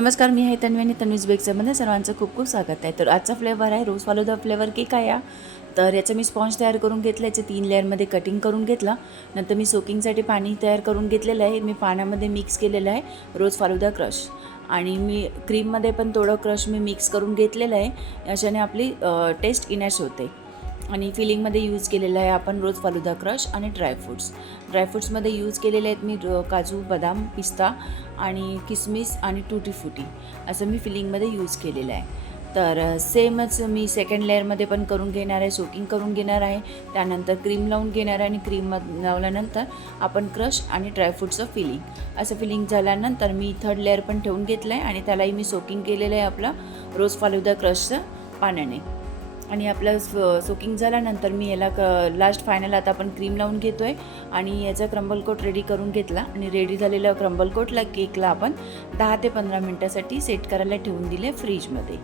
नमस्कार मी आहे तन्वी आणि तन्वीज बेक्समध्ये सर्वांचं खूप खूप स्वागत आहे. तर आजचा फ्लेवर आहे रोज फालुदा फ्लेवर केक आहे तर याचं मी स्पॉन्ज तयार करून घेतलं याचं तीन लेअरमध्ये कटिंग करून घेतलं. नंतर मी सोकिंगसाठी पाणी तयार करून घेतलेलं आहे. मी पाण्यामध्ये मिक्स केलेलं आहे रोज फालुदा क्रश आणि मी क्रीममध्ये पण थोडं क्रश मी मिक्स करून घेतलेलं आहे. अशाने आपली टेस्ट इनॅश होते. आणि फिलिंगमध्ये यूज केलेलं आहे आपण रोज फालुदा क्रश आणि ड्रायफ्रूट्स ड्रायफ्रूट्समध्ये यूज केलेले आहेत मी काजू बदाम पिस्ता आणि किसमिस आणि टुटी फुटी असं मी फिलिंगमध्ये यूज केलेलं आहे. तर सेमच मी सेकंड लेअरमध्ये पण करून घेणार आहे सोकिंग करून घेणार आहे. त्यानंतर क्रीम लावून घेणार आहे आणि क्रीम लावल्यानंतर आपण क्रश आणि ड्रायफ्रूटचं फिलिंग. असं फिलिंग झाल्यानंतर मी थर्ड लेअर पण ठेवून घेतलं आहे आणि त्यालाही मी सोकिंग केलेलं आहे आपलं रोज फालुदा क्रशचं पाण्याने. आणि आपलं सोकिंग झाल्यानंतर मी याला क लास्ट फायनल आता आपण क्रीम लावून घेतो आहे आणि याचा क्रंबल कोट रेडी करून घेतला. आणि रेडी झालेलं क्रंबल कोटला केकला आपण दहा ते पंधरा मिनटासाठी सेट करायला ठेवून दिले फ्रीजमध्ये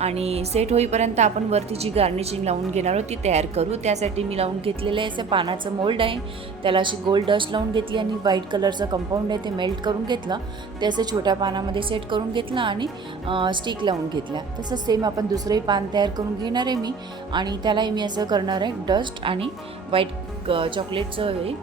आणि सेट होईपर्यंत आपण वरती जी गार्निशिंग लावून घेणार आहोत ती तयार करू. त्यासाठी मी लावून घेतलेलं आहे असं पानाचं मोल्ड आहे. त्याला अशी गोल्ड डस्ट लावून घेतली आणि व्हाईट कलरचं कंपाऊंड आहे ते मेल्ट करून घेतलं. ते असं छोट्या पानामध्ये सेट करून घेतलं आणि स्टिक लावून घेतल्या. तसंच सेम आपण दुसरंही पान तयार करून घेणार आहे मी. आणि त्यालाही मी असं करणार आहे डस्ट आणि व्हाईट चॉकलेटचं हे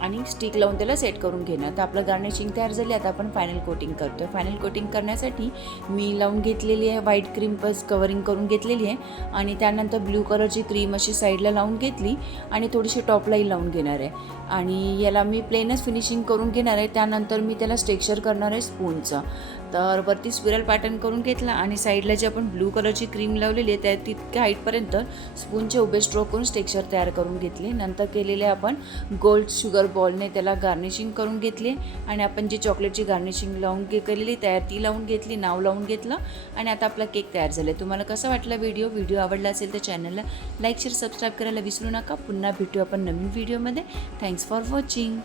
आणि स्टिक लावून त्याला सेट करून घेणं. तर आपलं गार्निशिंग तयार झाली आता आपण फायनल कोटिंग करतो आहे फायनल कोटिंग करण्यासाठी मी लावून घेतलेली आहे व्हाईट क्रीम पस कवरिंग करून घेतलेली आहे. आणि त्यानंतर ब्ल्यू कलरची क्रीम अशी साईडला लावून घेतली आणि थोडीशी टॉपलाही लावून घेणार आहे. आणि याला मी प्लेनच फिनिशिंग करून घेणार आहे. त्यानंतर मी त्याला स्टेक्चर करणार आहे स्पूनचं तर वरती स्पिरल पॅटर्न करून घेतला आणि साईडला जी आपण ब्लू कलरची क्रीम लावलेली आहे त्या तितक्या हाईटपर्यंत स्पूनचे उभे स्ट्रोक करून स्टेक्चर तयार करून घेतले. नंतर केलेले आपण गोल्ड शुगर बॉलने त्याला गार्निशिंग करून घेतली आणि आपण जी चॉकलेटची गार्निशिंग लावून घे केलेली तयार ती लावून घेतली नाव लावून घेतलं आणि आता आपला केक तयार झाला. आहे तुम्हाला कसं वाटला व्हिडिओ व्हिडिओ आवडला असेल तर चॅनलला लाईक शेअर सबस्क्राईब करायला विसरू नका. पुन्हा भेटू आपण नवीन व्हिडिओमध्ये थँक्स फॉर वॉचिंग